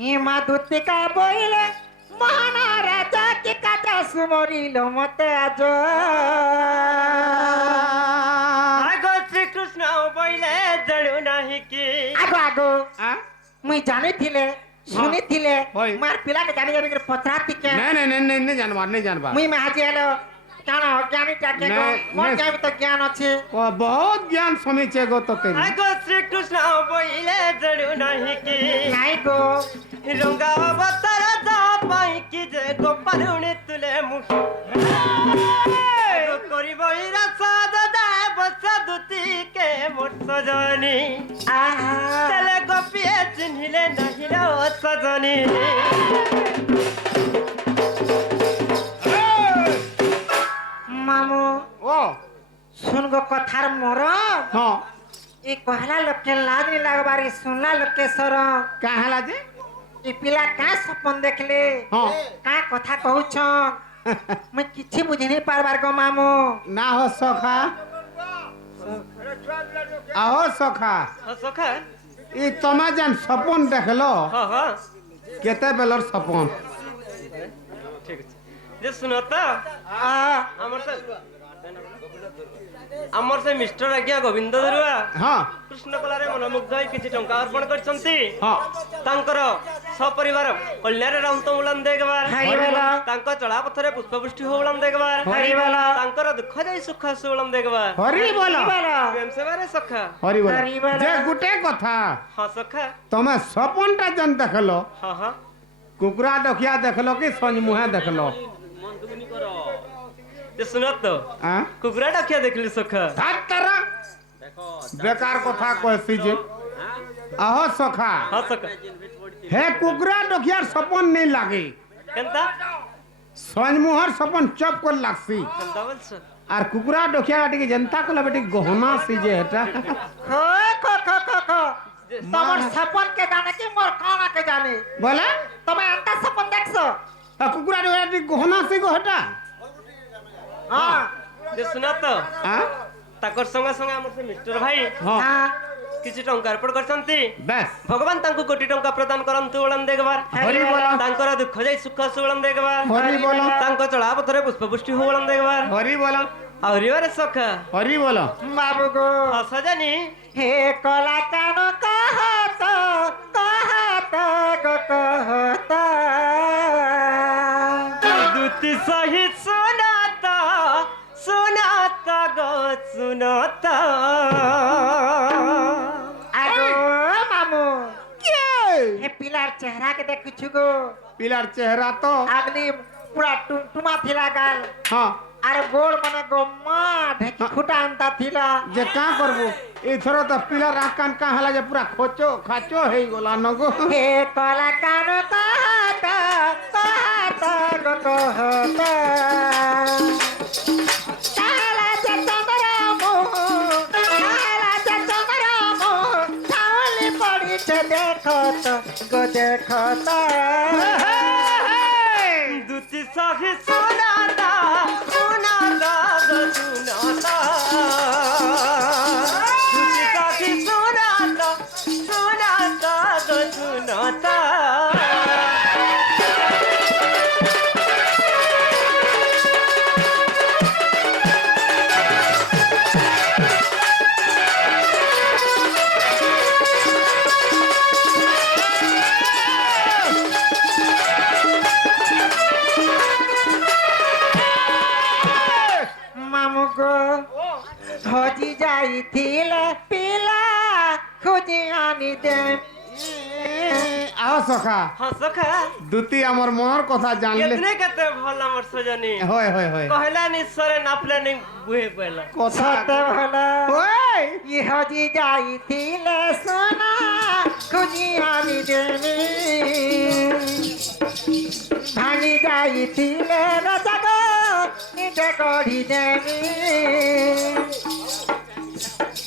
হিমা দুতিকা বইলে মহারাজা কি কাটা সুমরিল মতে আজ আগো শ্রীকৃষ্ণ বইলে জানু নাহি কি আগো আগো আ? মুই জানিছিলে শুনিছিলে হয়। মার পিলাকে জানি জানি করে পচরাতি কে नहीं जानबार नहीं जानबार মুই মাঝি এলো কেন অজ্ঞানীটা কে গো? নাই, মোর নাই। কেমন তো জ্ঞান আছে बहुत ज्ञान समीचे गो तो तेरी আগো শ্রীকৃষ্ণ বইলে জানু নাহি কি নাই গো রঙ্গা অবতার যা পাই কি যে গোপালুনি তুলে মুখ করিবই রাসাদ দেয় বসা দুতিকে মোট সজনী আহা তেলে গোপিয়ে চিহ্নিলে নাহিল সজনী মামু ओ শুন গো কথার মরম हाँ ই কহলা লোকে লাজ নি লাগবারি শুনলা লোকে সরম क्या है लाजे ই পিলা কা সপন দেখলে हाँ কা কথা কহুছন মুই কিছু বুঝি নি পারবার গো মামু ना हो सखा आहो सखा সখা ई तमा जान सपन देखलो হ্যাঁ হ্যাঁ केते बेलर सपन ঠিক আছে যে শুনো তো আমার সে মিস্টার আজ্ঞা গোবিন্দ দরুয়া हाँ কৃষ্ণ কলারে মনোমুগ্ধ হয়ে কিছু টঙ্কা অর্পণ করছন্তি हाँ তাঙ্কর সপরিবার কল্যাণে রামত উলান দেখবার হরিবল তাঙ্ক চলা পথরে পুষ্পবৃষ্টি উলান দেখবার হরিবল তাঙ্কর দুঃখ যাই সুখ উলান দেখবার हरि बोलो প্রেম সেবারে সখা हरि बोलो हरि बोलो। जे गुटे कथा হ্যাঁ সখা तमे सपनटा जन देखलो হ্যাঁ হ্যাঁ कुकुरा डकिया देखलो कि संज मुहे देखलो যে শুনো তো आ কুকুরা ডাকিয়া দেখলি সখা धात तारा बेकार कथा कहसी जे आहो सखा হ্যাঁ সখা हे कुकुरा डकियार सपन नहीं लागे কেনতা संज मुहर सपन चप कर लागसी কেনতা বলছ আর কুকুরা ডকিয়া টিকে জনতা কলা বেটি গহনা সি যে এটা খো খো খো খো খো তোমার সপন কে জানে কি মোর কানা কে জানে বলে তুমি এন্তা সপন দেখছো কুকুরা ডকিয়া টিকে গহনা সি গো হটা হ্যাঁ যে শুনো তো আ তাকর সঙ্গে সঙ্গে আমার সে মিস্টার ভাই হ্যাঁ হ্যাঁ কিছু টঙ্কা অর্পণ করছন্তি বেশ ভগবান তাঙ্কু কোটি টঙ্কা প্রদান করন্তু উলান দেখবার হরি বল তাঙ্কর দুঃখ যাই সুখ উলান দেখবার হরি বল ତାଙ୍କ ଚଳା ପଥରେ ପୁଷ୍ପପୁଷ୍ଟି ହୁଅଳନ ଦେଖବାର হরি বল ଆହୁରି ବାରେ ସଖା হরি বল বাবু গো ହସ ଜାନି হে কলা কান কহত কহত গো কহত ଦୁତି ସହି ସୁନାତ ସୁନାତ ଗো ସୁନାତ আগো মামু কে হে পিলার চেহারা কে দেখছু গো পিলার চেহারা তো আগলি পুরা টুমটুমা থিলা গাল হ্যাঁ আর গোড় মানে গম্মা ঢেকি খুঁটা আনতা থিলা যে কা করবো এইথর তো পিলার আকান কা হলা যে পুরা খোচো খাচো হই গলা নগো হে কলা কান কহত কহত গো কহত কালা যে চন্দর মোহ কালা যে চন্দর মোহ ছাউলি পড়িছে দেখত গো দেখত ଦୁତି ସହି ସୁନାତ ସୁନାତ ଗো ସୁନାତ ଦୁତି ସହି ସୁନାତ ସୁନାତ ଗো ସୁନାତ মামু গো হজি যাইছিলে পিলা খুঁজি আনি দেম আও সখা ହଁ ସଖା দুতি আমার মনের কথা জানলে କେତନେ କେତେ ଭଲ ଆମର ସଜনী হয় হয় হয় କହିଲା ନିଶ୍ଚରେ ନାପଲେ ନି ବୁহে ପଇଲା কথা সতে ভালো ওই ই হজি যাইছিলে সোনা খুঁজি আনি দেমি ভাঙি যাইছিলে রাজা গো নিজে গড়ি দেমি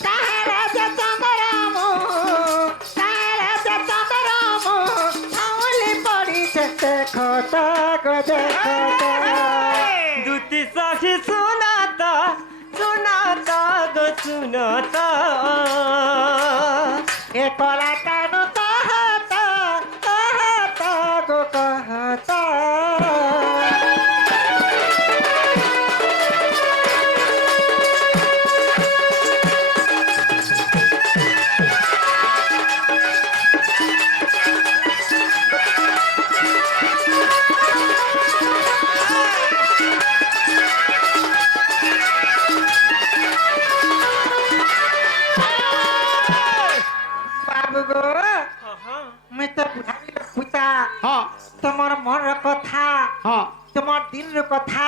কাহারা যে চন্দরাম কাহারা যে চন্দরাম আউলি পড়িছে দেখত গো দেখত দুতি সখী সুনাত সুনাত গো সুনাত এ কলা কানু কহত কহত হ্যাঁ তোমার মনের কথা হ্যাঁ তোমার দিলের কথা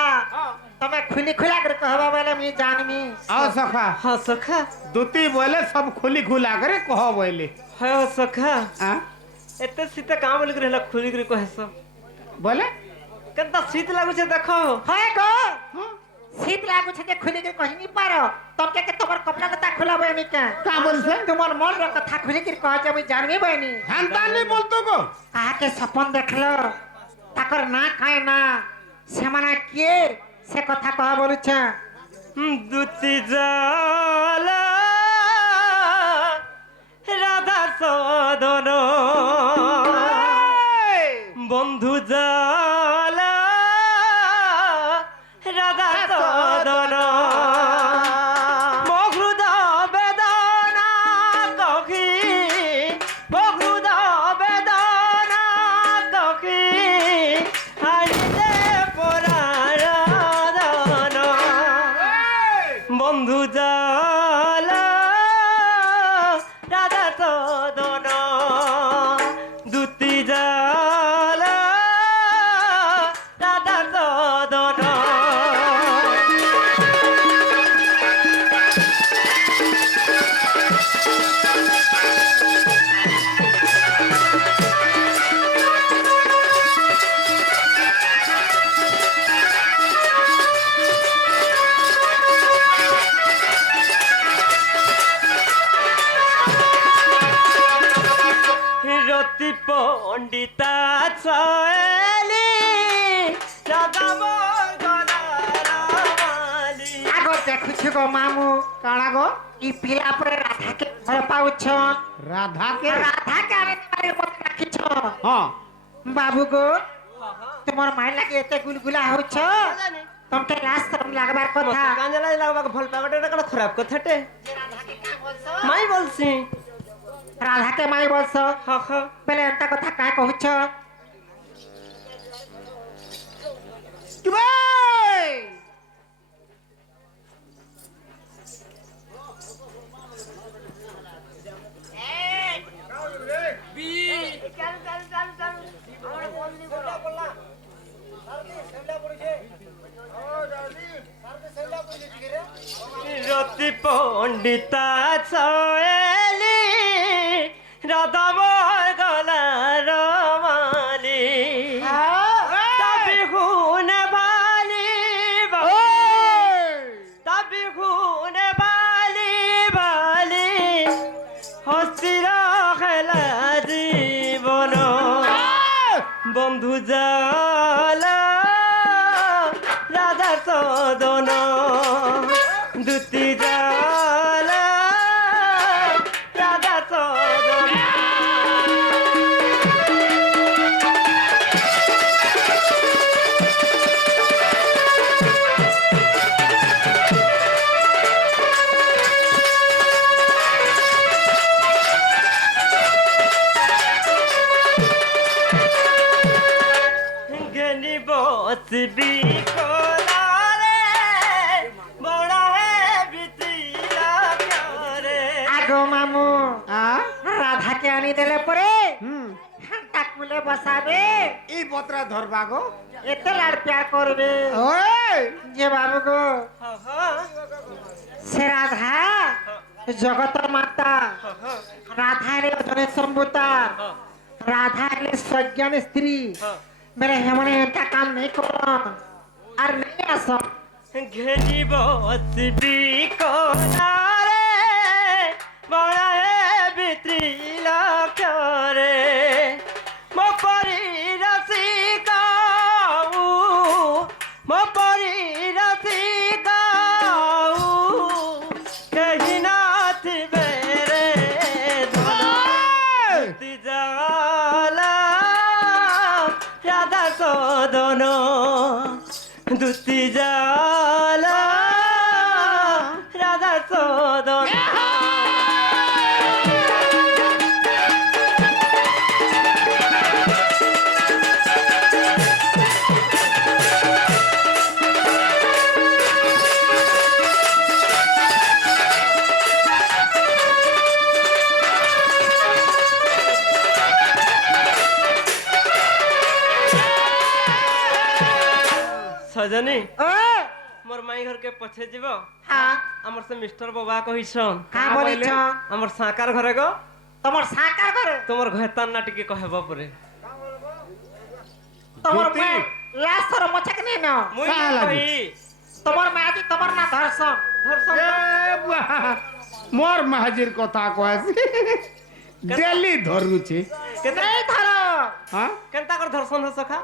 তুমি খুলি খুলা করে কহবা বলে আমি জানমি आओ सखा हाँ सखा दुती बोले सब खुली खुला करे कह बोले हाँ सखा हाँ एते शीत काम बोल कर खुली कर कहस बोले केनता शीत लागु छे देखो হয় গো हाँ শীত লাগুছে যে খুলি করে কহিনি পারো তোমকে কে তোমার কপড়া কথা খোলা বইনি কে का बोलছে তোমার মনের কথা খুলি করে কহ যে আমি জানমি বইনি হান্তা नहीं बोलतो को কাহাকে স্বপন দেখলো তাকর না খায় না সেমানা কে সে কথা কহ বলছে দুতি জালা রাধা সদন বন্ধু জালা রাধা সদন মহৃদ বেদনা কখি মহৃদ বেদনা কখি হারিতে পরারাধন বন্ধু জালা রাধা সদন দুতি জালা রাধা সদন রতি পণ্ডিতা ছয়লি রাধাব গলারামালি আগো দেখুছি গো মামু काड़ा गो ই পিলা পরে রাধাকে ভাল পাউছ राधा के রাধাকে আরে তোমার মত রাখিছ हाँ বাবু গো তোমার মাই লাগে এতে গুলগুলা হউছ তোমাকে রাস্তা লাগবার কথা কাঞ্জলা লাগবা ভাল পাগটা এটা কোন খারাপ কথাটে মাই বলছি রাধাকে মাই বলছ হা হা পেলে এন্তা কথা কায় কহুছ कि भाई রতি পণ্ডিতা ছয়লি রাধাব গলারামালি তবে হুনে বালি তবে হুনে বালি বালি হস্তির খেলা জীবন বন্ধু জালা রাধা সদন দুতি জালা রাধা সদন গনি বসবি কোলারে বড় হে বিতিলা করে আগো মামু हाँ রাধাকে আনি দিলে পরে हम्म হাঁটা কুলে বসাবে ई बोतरा धरबा गो এতে লাড় প্যার করবে ओए যে বাবু গো সে রাধা জগত মাতা রাধা এলে অজনে সম্ভুতা রাধা এলে সজ্ঞান স্ত্রী মেরে হেমনে এটা কাম নেই করো আর নেই আসো ঘেনি বসবি কোলারে বড় হে বিতিলা করে মো পরি রসিকাউ মো পরি রসিকাউ কহি না থিবে রে দুতি জালা রাধা সদন দুতি জালা রাধা সদন সজনী ও মোর মাই ঘর কে পছে যাব হ্যাঁ আমার সে মিস্টার বাবা কহিছন কা বলিছ আমার সাকার ঘরে গো তোমার সাকার করে তোমার ঘেতান না টিকে কহেব পরে তোমার জ্যোতি। মে লাসর মছাক নেই না মুই কা লাগি? কহি তোমার মে আদি তোমার না ধর্ষণ ধর্ষণ এ বুয়া, মোর মাহাজির কথা কয়েছি ডেলি ধরুছি নেই ধর হ্যাঁ কেনতা কর ধর্ষণ হস খা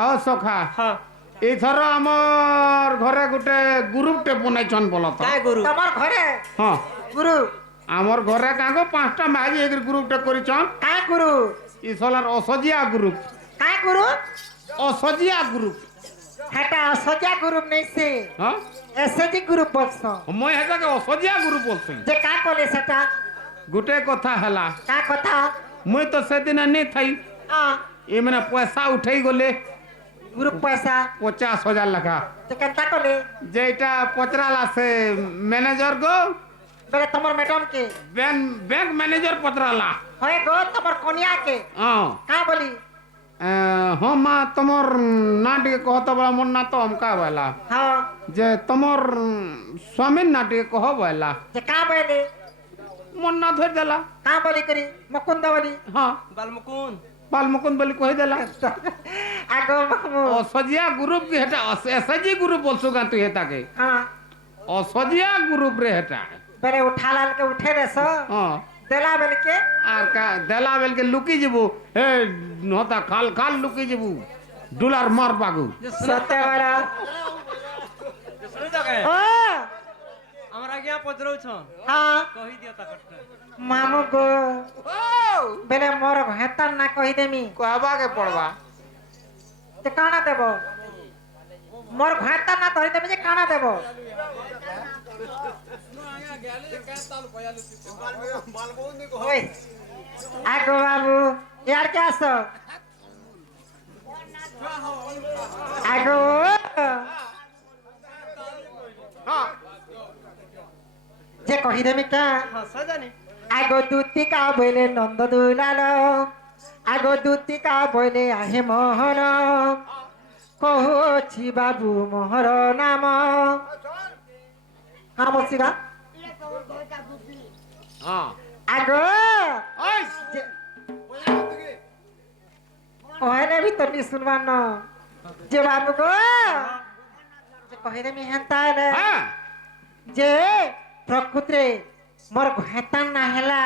আও সখা হ্যাঁ এইথর আমার ঘরে গোটে গ্রুপটে বনাইছন বলত কায় গুরু তোমার ঘরে হ্যাঁ গুরু আমার ঘরে কাগো 5টা মাঝি এগ্রি গ্রুপটে করিছন কায় গুরু ইসলার অসজিয়া গ্রুপ কায় গুরু অসজিয়া গ্রুপ হেটা সজা গুরু নেই সে হ্যাঁ এসএজি গুরু বলছ মই হেটাকে অসজিয়া গ্রুপ বলছি যে কা কলে সেটা গোটে কথা হেলা কা কথা মুই তো সেদিন নে থাই আ এ মানে পয়সা উঠাই গলে গুরু পয়সা 50,000 লেখা যে কেনতা কলে যেটা পচরাল আছে ম্যানেজার গো বলে তোমার ম্যাডাম কে ব্যাংক ম্যানেজার পচরালা হয় গো তোমার কনিয়া কে হ্যাঁ কা বলি ହଁ ମା ତମର ନା ଟିକେ କହ ତ ବଲା ମୋର ନା ତ ଅମକା ବଲା হ্যাঁ ଯେ ତମର ସ୍ୱାମୀର ନା ଟିକେ କହ ବଲା যে কা বলে ମୋର ନା ଧରିଦେଲା কা বলি করি মুকুন্দ বলি ହଁ বালমুকুন ବାଲ ମୁକୁନ୍ଦ ବୋଲି କହିଦେଲା আগো মামু ଅସଜିଆ ଗ୍ରୁପ କି ହେଟା ଏସଏଚଜି ଗ୍ରୁପ ବୋଲଛୁ ଗାଁ ତୁ ହେତାକେ হ্যাঁ ଅସଜିଆ ଗ୍ରୁପ ରେ ହେଟା বেরে উঠালাল কে উঠে দেছ ହଁ দেলা বেলে কে আর কা দেলা বেলকে লুকি ଯିବୁ ଏ ନତା ଖାଲ ଖାଲ ଲୁକି ଯିବୁ ଡୁଲାର ମର ପାଗୁ সত্য বলা শুনি তো কে ও আমার আজ্ঞা পচরৌছন হ্যাঁ কহি দিও তাকরটা মামু গো বেলে মোর হেতার না কহি দেমি কহবাকে পড়বা যে কানা দেব মোর হেতার না ধরি দেমি যে কানা দেব ওই আগো বাবু ইয়ার কে আসো আগো যে কহি দেমি কা হ্যাঁ সজনী আগো দুতিকা বইলে নন্দ দুলাল আগো দুতিকা বইলে আহে মোহন কহুছি বাবু মোহর নাম হ্যাঁ বলছি বা ହଁ আগো ওই কহেলে ভি তনি শুনবার ন যে বাবু গো যে কহিলে মি হেন্তা হেলে হ্যাঁ যে প্রকৃতিরে মোর হেতান না হেলা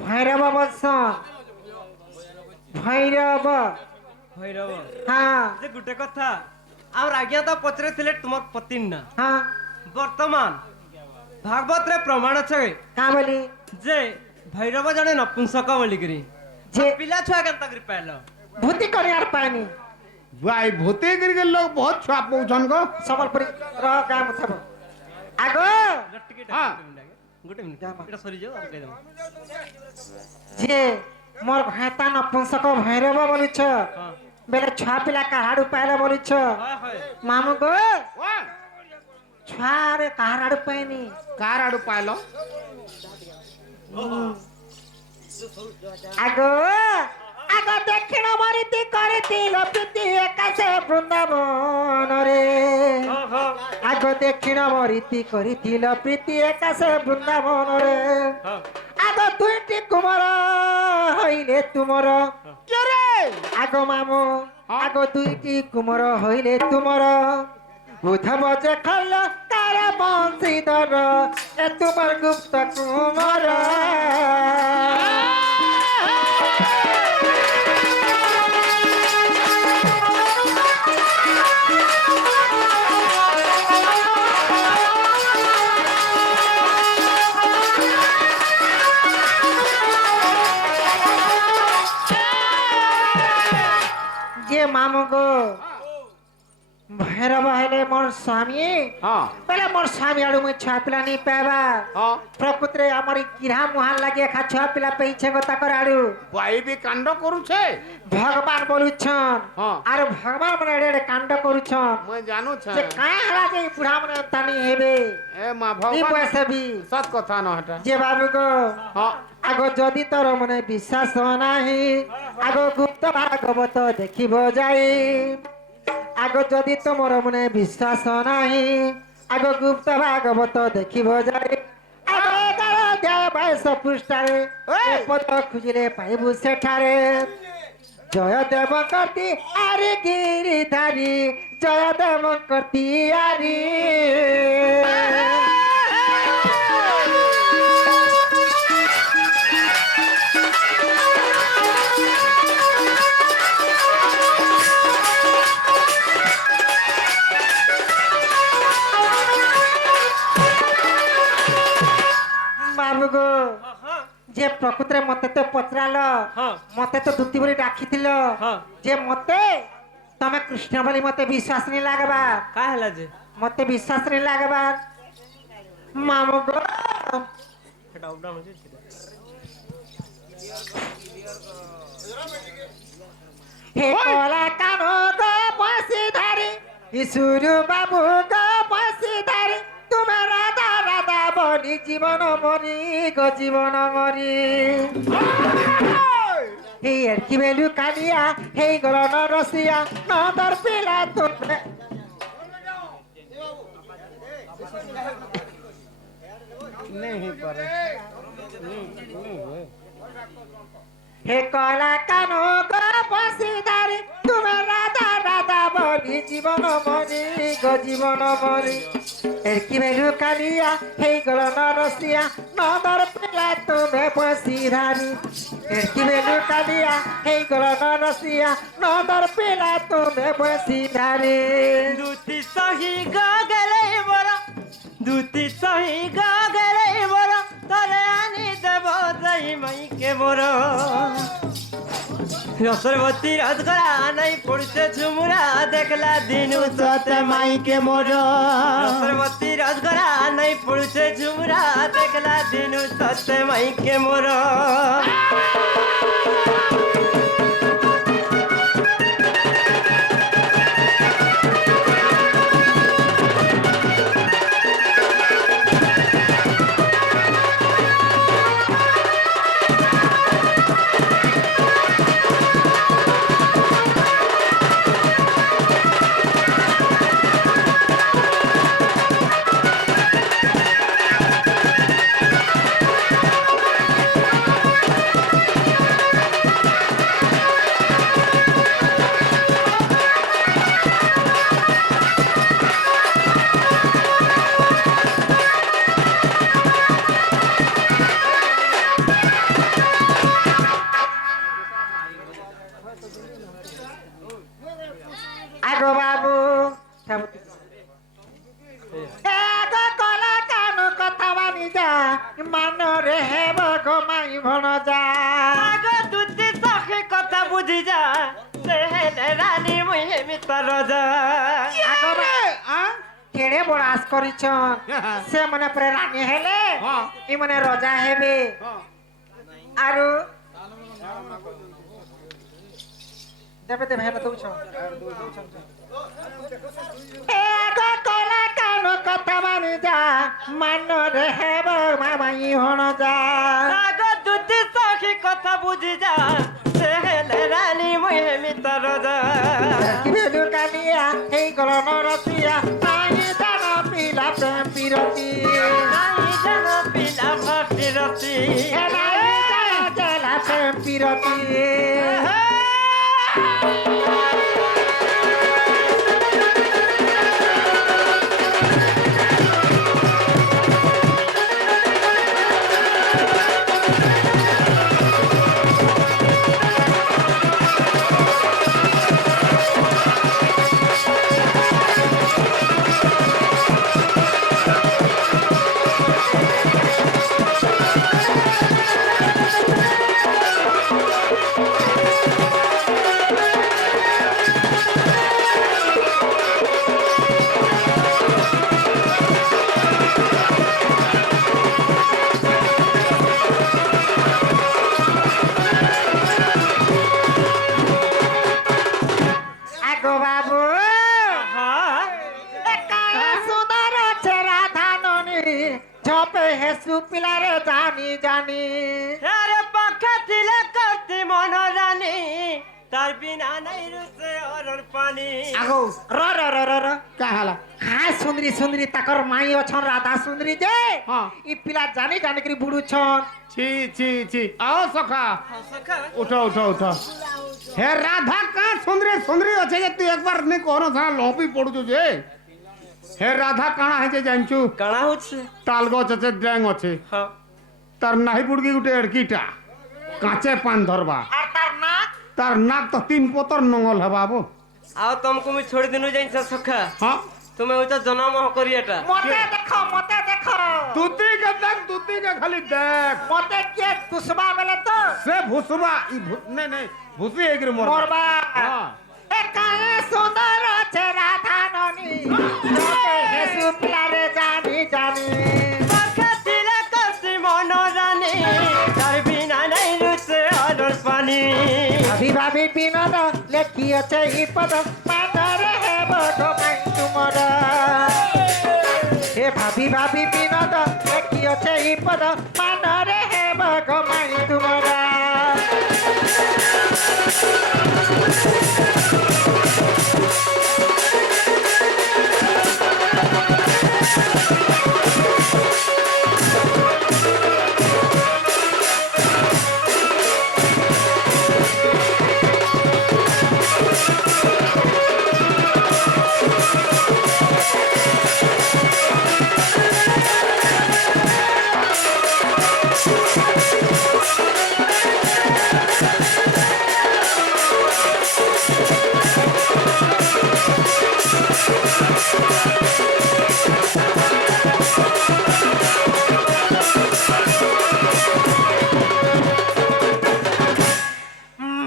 ভৈরব বলছ ভৈরব ভৈরব হ্যাঁ যে গুটে কথা আমার আজ্ঞা তো পচরে ছিলে তোমার পতির না হ্যাঁ বর্তমান ভাগবত রে প্রমাণ আছে কা বলি যে ভৈরব জনে নপুংসক বলিকি যে পিলা ছুয়া কেনতা করি পাইল ভূতি করে আর পায়নি ভাই ভূতে গিরগে লোক বহুত ছুয়া পৌঁছন গো সম্বলপুরি রহ গাঁ মুছাব আগো হ্যাঁ। গোটে মিনিট এটা সরি যাও আমি কই দেব যে মোর ভাতা নপুংসক ভৈরব বলিছ হ্যাঁ বেলে ছুয়া পিলা কাহাড়ু পাইলে বলিছ হয় হয় মামু গো ওই ছুয়ারে কাহাড়ু পাইনি কার আড়ু পাইল আগো আগো দক্ষিণ মরিতি করিতিল প্রীতি একাশে বৃন্দাবন রে হ্যাঁ হ্যাঁ আগো দক্ষিণ মরিতি করিতিল প্রীতি একাশে বৃন্দাবন রে হ্যাঁ আগো দুইটি কুমার হইলে তুমর কেরে আগো মামু আগো দুইটি কুমার হইলে তুমর উধব যে খাল তার বংশীধর এ তোমার গুপ্ত কুমার যে মামু গো ভৈরব হেলে মোর স্বামী হ্যাঁ বেলে মোর স্বামী আড়ু মুই ছুয়া পিলা নি পাইবা হ্যাঁ প্রকৃতিরে আমার কিরা মুহান লাগে খা ছুয়া পিলা পেইছে গো তাকর আড়ু ভাই বি কাণ্ড করুছে ভগবান বলুছন হ্যাঁ। আর ভগবান মানে এড়ে এড়ে কাণ্ড করুছন মই জানুছে যে কাঁ হেলা যে বুড়া মানে তানি হেবে এ মা ই ভগবান পয়সা বি সত কথা ন হটা যে বাবু গো হ্যাঁ আগো যদি তোর মনে বিশ্বাস নাহি আগো গুপ্ত ভাগবত দেখিব যাই আগ যদি তোমার মনে বিশ্বাস নাই আগ গুপ্ত ভাগবত দেখিব যাই আগ 22 পৃষ্ঠারে এ পদ খুঁজিলে পাইবু সেঠারে জয় দেব কর্তি আরে গিরিধারী জয় দেব কর্তি আরি বাবু গো যে প্রকৃতিরে মতে তো পচরাল হ্যাঁ। মতে তো দুতি বলি ডাকিছিল হ্যাঁ। যে মতে তমে কৃষ্ণ বলি মতে বিশ্বাস নি লাগবা का हैला जे মতে বিশ্বাস নি লাগবা মামু গো डाउन डाउन हो जे হে কলা কানো গো বসি ধারি ইসুরু বাবু গো বসি ধারি তুমি রাধা রাধা বলি জীবন মরি গো জীবন মরি হে আর কি বেলু কালিয়া হে গলন রসিয়া নদর পিলা তুমি नहीं पारे হে কলা কানো গো বসি ধারি তুমি রাধা রাধা বলি জীবন মরি গো জীবন মরি এর কি বেলু কালিয়া হে গলন রসিয়া নদর পিলা তুমি বসি ধারি এর কি বেলু কালিয়া হে গলন রসিয়া নদর পিলা তুমি বসি ধারি दूती सही गा गेले बरा दूती सही गा गेले बरा तरे आनी देव दई मई के मोरा रसरवती राजगड़ा नहीं पड़ते झुमुरा देखला दिनु सते माई के मोरा रसरवती राजगड़ा नहीं पड़ते झुमुरा देखला दिनु सते माई के मोरा আগো বাবু এগো কলা কানো কথা মানি যা মানরে হেব গো মাই ভন যা आगो दूती सखी कथा बुझी जा से हेले रानी मुहे मित्र जा আগো কেড়ে বড়াস করিছ সে মনে পরে রানী হেলে হ্যাঁ। ই মনে রজা হেবে আরু দেবে দেবে হেলে দউছ এগো কলা কানো কথা মানি যা মানরে হেব মাই ভন যা आगो दूती सखी कथा बुझी जा से हेले रानी मुहे मित्र जा কিবেলু কালিয়া এই গলন রসিয়া নাই জান পিলা প্রেম পিরতি नाई जन पिला भक्ति रति এ নাই জান জেলা প্রেম পিরতি আগো বাবু একাই সুন্দর চেরা ধাননি ঝপে হেসু পিলারে জানি জানি अरे पक्का तिलक करती मन जानी तार बिना नहीं रुसे और ଅଲର ପାଣି ଆଗୋ ର କା ହେଲା ଖାଏ ସୁନ୍ଦରୀ ସୁନ୍ଦରୀ ତାକର ମାଇ ଅଛନ୍ ରାଧା ସୁନ୍ଦରୀ ଯେ ହଁ। ଇ ପିଲା ଜାନି ଜାନିକରି ବୁଡୁଛନ୍। छी छी छी आओ सखा ସଖା उठो उठो उठो हे राधा का सुंदरी सुंदरी अच्छे जे तू एक बार नहीं कहनो था लोपी पड़ू जे हे राधा काना है जे जानचू କାଣା ହଉଛି ताल गछ अच्छे डैंग अच्छे ହଁ तार नाही पुड़की गुटे एड़कीटा काचे पान धरबा আর তার নাক तार नाक तो तीन पोतर नंगल है बाबू ଆଉ ତମକୁ ମୁଁ ଛୋଡ଼ି ଦିନୁ ଯାଇଛ ସଖା हाँ ତୁମେ ହଉଛ ଜନମ କରିଆଟା মতে দেখো दूती के खाली देख মতে কে দুসবা বেলে তো से भुसबा नहीं नहीं भुसी एक रे মরবা हाँ এ কায়ে সুন্দর আছে রাধা ননি তোকে হেসু পিলারে জানি জানি সখা দিলে কষি মন জানি তার বিনা নাই রুচে অলর পানি ভাবি ভাবি বিনোদ লেখিয়েছে ই পদ মানরে হে বড় মাই তুমর হে ভাবি ভাবি বিনোদ লেখিয়েছে ই পদ মানরে হে বড় মাই তুমর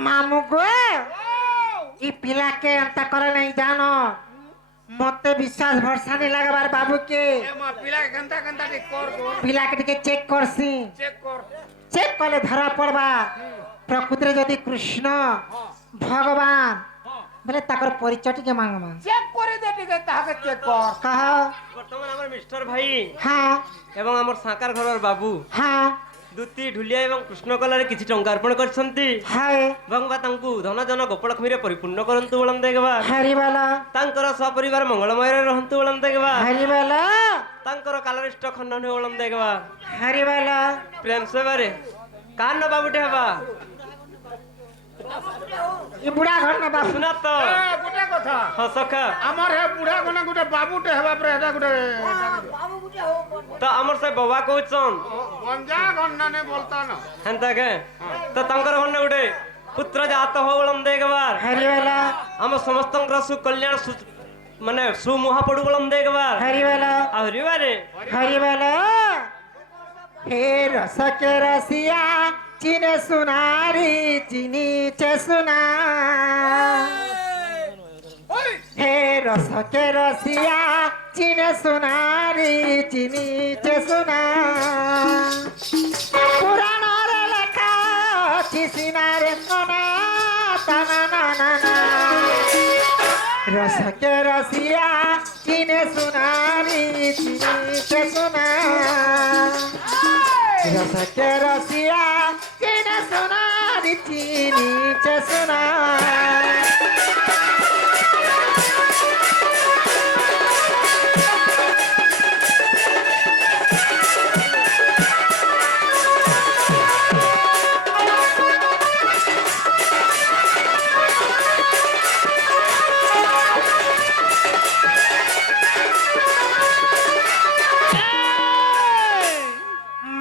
মামু গো ই পিলাকে এন্তা করে নাই জানো মতে বিশ্বাস ভরসা নেই লাগাবার বাবুকে पिला गंदा गंदा के कर गो পিলাকে টিকে চেক করছি चेक कर চেক করলে ধরা পড়বা প্রকৃতিরে যদি কৃষ্ণ ভগবান বলে তাকর পরিচয় টিকে মাংমা चेक करे दे टिके ताके चेक कर কহ বর্তমান আমার মিস্টার ভাই হ্যাঁ এবং আমার সাকার ঘরর বাবু হ্যাঁ দুতি ঢুলিয়া এবং কৃষ্ণ কলারে কিছু টঙ্কা অর্পণ କରିଛନ୍ତି হায় ଏବଂ ବା ତାଙ୍କୁ ଧନ ଜନ ଗୋପଳକ୍ଷ୍ମୀରେ ପରିପୂର୍ଣ୍ଣ କରନ୍ତୁ ବୋଳନ ଦେଖବା ହରିବାଲା ତାଙ୍କର ସପରିବାର ମଙ୍ଗଳମୟରେ ରହନ୍ତୁ ବୋଳନ ଦେଖବା ହରିବାଲା ତାଙ୍କର କାଲରିଷ୍ଟ ଖଣ୍ଡନ ବୋଳନ ଦେଖବା ହରିବାଲା ପ୍ରେମ ସେବାରେ କାନ ବାବୁଟେ ହେବା ଇ বুড়া ঘর না বাবু ଶୁନା ତ गोटे कथा ହଁ ସଖା আমার হে बुढ़ा गना गोटे बाबूटे हेबा पर हेटा गोटे ତ ଆମର ସେ ବାବା କହୁଛନ୍ गंजा गन्ना ने बोलता न ହେନ୍ତା କେ ତ ତାଙ୍କର ଖଣ୍ଡେ ଗୋଟେ ପୁତ୍ର ଜାତ ହଉ ବୋଳନ ଦେଖବା হরিবালা ଆମ ସମସ୍ତଙ୍କର ସୁକଲ୍ୟାଣ ମାନେ ସୁମୁହା ପଡୁ ବୋଳନ ଦେଖବା হরিবালা ଆହୁରି ବାରେ হরিবালা হে রসকে রসিয়া চিনে সুনারি চিনিছে সুনা হে রসকে রসিয়া চিনে সুনারি চিনিছে সুনা পুরাণরে লেখা অছি সিনারে সোনা তানা না না না রসকে রসিয়া চিনে সুনারি চিনিছে সুনা রসকে রসিয়া চিনে সুনারি চিনিছে সুনা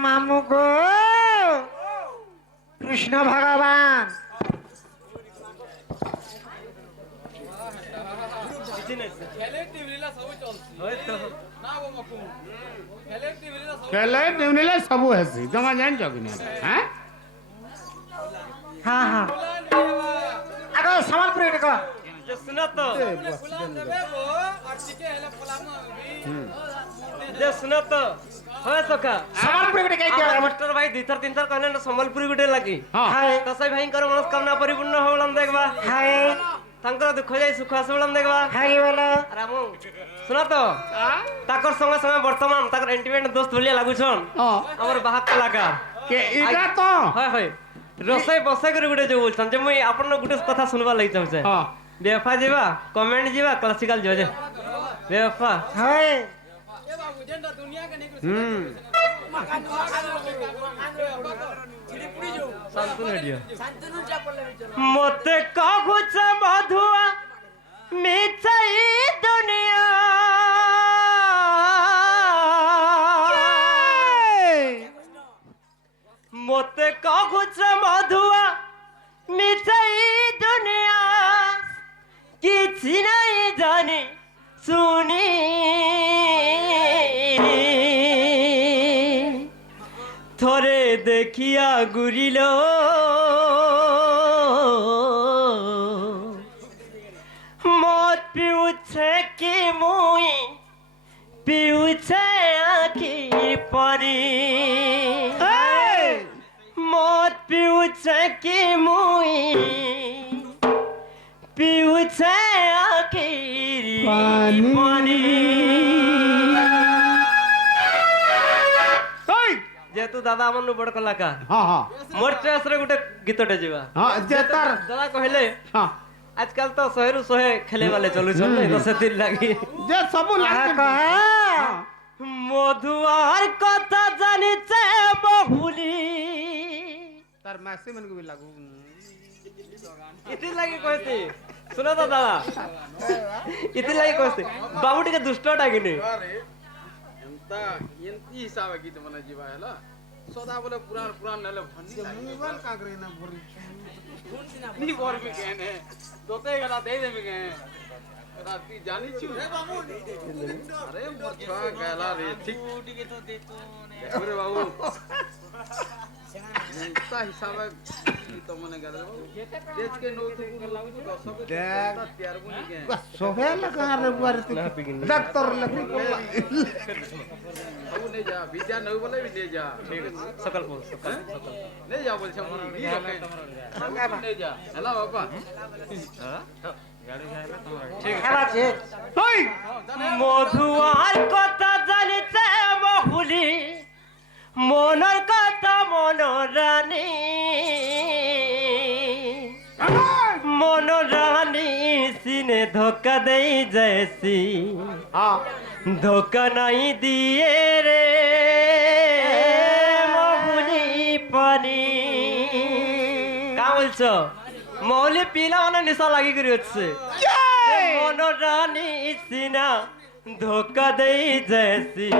মামু গো কৃষ্ণ ভগবান खेले टिवनीले सबु हेसी तमा जान छ कि हैं হ্যাঁ হ্যাঁ আগে সম্বলপুরি দেখো ଶୁନା ତ ଯେ ଶୁନ ତ ହଁ ସଖା সম্বলপুরি ଗୋଟେ ଗାଇ ଦିଅ ମାଷ୍ଟର ଭାଇ ଦୁଇଥର ତିନିଥର କହିଲେ ନା ସମ୍ବଲପୁରୀ ଗୋଟେ ଲାଗି हां হায় ତ ସେଇ ଭାଇଙ୍କର ମନସ୍କାମନା ପରିପୂର୍ଣ୍ଣ ହବ ବୋଳନ ଦେଖବା হায় ତାଙ୍କର ଦୁଃଖ ଯାଇ ସୁଖ ଆସ ବୋଳନ ଦେଖବା হরিবালা ରାମ ଶୁନ ତ ତାଙ୍କର ସଙ୍ଗେ ସଙ୍ଗେ ବର୍ତ୍ତମାନ ତାଙ୍କର ଏଣ୍ଟିମେଣ୍ଟ ଦୋସ୍ତ ଭଳିଆ ଲାଗୁଛନ୍ हां ଆମର ବାହା କଳାକାର के इटा तो হয় হয় ରୋଷେଇ ବସେଇ କରି ଗୋଟେ ଯୋଉ ବୋଲଛନ୍ ଯେ ମୁଇଁ ଆପଣ ଗୋଟେ କଥା ଶୁଣବା ଲାଗି ଚାହୁଁଛେ हां বেফা ଯିବା କମେଣ୍ଟ ଯିବା କ୍ଲାସିକାଲ ଯିବା ଯେ ବେଫା হয় ମତେ କହୁଛ ମଧୁଆ ମିଛାଇ ଦୁନିଆ ମତେ କହୁଛ ମଧୁଆ ମିଛାଇ ଦୁନିଆ କିଛି ନାହିଁ ଜାଣି ଶୁଣି ଥରେ ଦେଖିଆ ଗୁରିଲ মদ পিউছে কি মুই পিউছে আখির পানি মদ পিউছে কি মুই পিউছে আখির পানি যেহেতু দাদা আমার বড় কলাকার হ্যাঁ হ্যাঁ মোর ট্রেসরে গোটে গীতଟେ ଯିବା হ্যাঁ যে তার দাদা কহিলে হ্যাঁ আজকাল তো 100 খেলে বালে চলুছন নাই তো সেদিন লাগি যে সবু লাগে মধুয়ার কথা জানিছে বহুলি তার মাসি মনকু বি লাগু ইতি লাগি কইতে শুনো তো দাদা ইতি লাগি কইতে বাবু টিকে দুষ্টটা কিনি ಎಂತ ಎಂತಿ ಹಿಸಾಬ ಗೀತ ಮನ ಜೀವ ಎಲ್ಲ ಸದಾ बोले पुरान पुरान नेले भन्नी মোবাইল কাগরে না ভরি नी बोर में कहने दोते गला दे दे में कहे राती जानी छु अरे मोर छुआ गला रे ठीक अरे बाबू ಎಂತ ಹಿಸಾಬ ಗೀತ ಮನ ಗಲ देश के नो तो लागु 10 को तैयार बुनी के সোহেল কারে বুয়ার তু ডাক্তার লাগি কোলা अब नहीं जा विद्या नहीं बोले भी नहीं जा ঠিক আছে সকাল পর সকাল नहीं जा बोल छम नहीं रखे नहीं जा हेलो बाबा খেলা আছে ওই মধুয়ার কথা জানিছে বহুলি মনের কথা মনোরানী মনোরানী সিনে ধোকা দেই জैसी হ্যাঁ ধোকা নাই দিয়ে রে মহুলি পানি কা বলছো মৌলি পিলা মানে নিশা লাগি করে হচ্ছে মনোরানী সিনা ধোকা দেই জैसी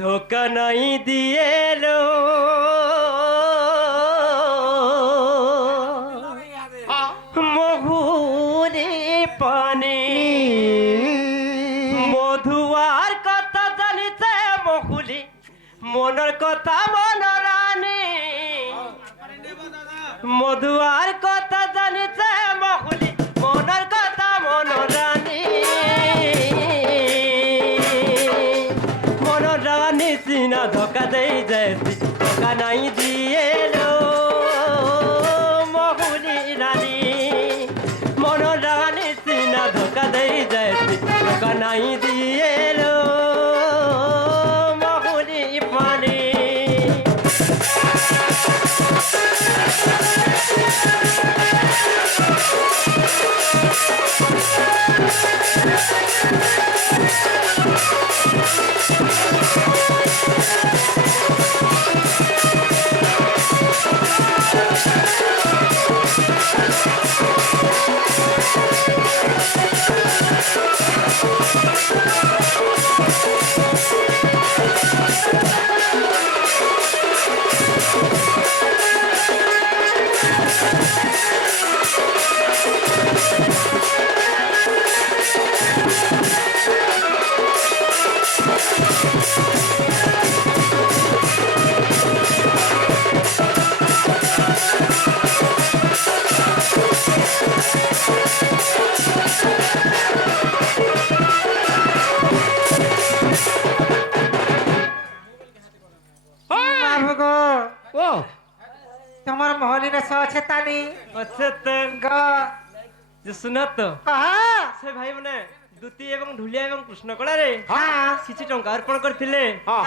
ধোকা নাই দিয়ে লো মহুলি পানি মধুয়ার কথা জানিছে মহুলি মনের কথা মনোরানী মধুয়ার কথা জানিছে মহুলি মনের কথা মনোরানী মনোরানী সিনা ধোকা দেই জैसी ধোকা নাই দিয়ে লো মহুলি রানী মনোরানী সিনা ধোকা দেই জैसी ধোকা নাই দিয়ে লো মহুলি পানি বাবু গো ও তোমার মহলি না আছে তানি আচ্ছা তেন গো যে শুনা তো হ্যাঁ সে ভাই মানে দুতি এবং ঢুলিয়া এবং কৃষ্ণকଳାରେ হ্যাঁ କିଛି ଟଙ୍କା ଅର୍ପଣ କରିଥିଲେ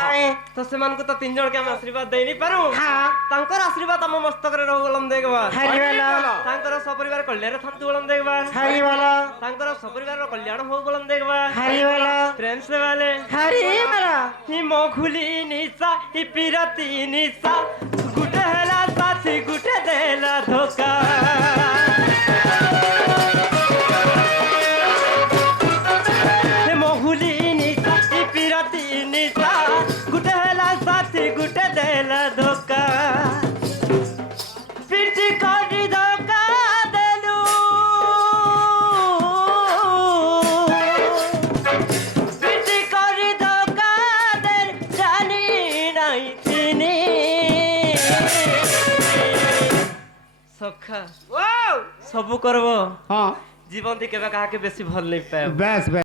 আরে ତ ସେମାନଙ୍କୁ ତ 3 ଜଣকে ଆମେ ଆଶୀର୍ବାଦ ଦେଇ ନି ପାରୁ হ্যাঁ ତାଙ୍କର ଆଶୀର୍ବାଦ ଆମ ମସ୍ତକରେ ରହୁ ଗଲମ ଦେଖବା ହାରିଗଲା ତାଙ୍କର ସପରିବାର ସପରିବାର କଲ୍ୟାଣ ଥାନ୍ତୁ ବୋଲନ୍ ଦେଖବା हरी वाला ତାଙ୍କର ସପରିବାର କଲ୍ୟାଣ ହଉ ବୋଲନ୍ ଦେଖବା हरी वाला ପ୍ରେମ ସେ ବାଲେ हरी वाला हि ମଖୁଲି ନିଶା हि ପିରତି ନିଶା ଗୁଟେ ହେଲା ସାଥି ଗୁଟେ ଦେଲା ଧୋକା हि ମଖୁଲି ନିଶା हि ପିରତି ନିଶା ଗୁଟେ ହେଲା ସାଥି ଗୁଟେ ଦେଲା ଧୋକା ପିଟି କରି ଧୋକା ଦେଲୁ ପିଟି କରି ଧୋକା ଦେଲୁ ଜାନି ନାଇଁ ତିନି ସଖା ସବୁ କରବ ହଁ ଜୀବନ କେବେ କାହାକେ ବେଶୀ ଭଲ ନେଇ ପାଏ ବେଶ ବେଶ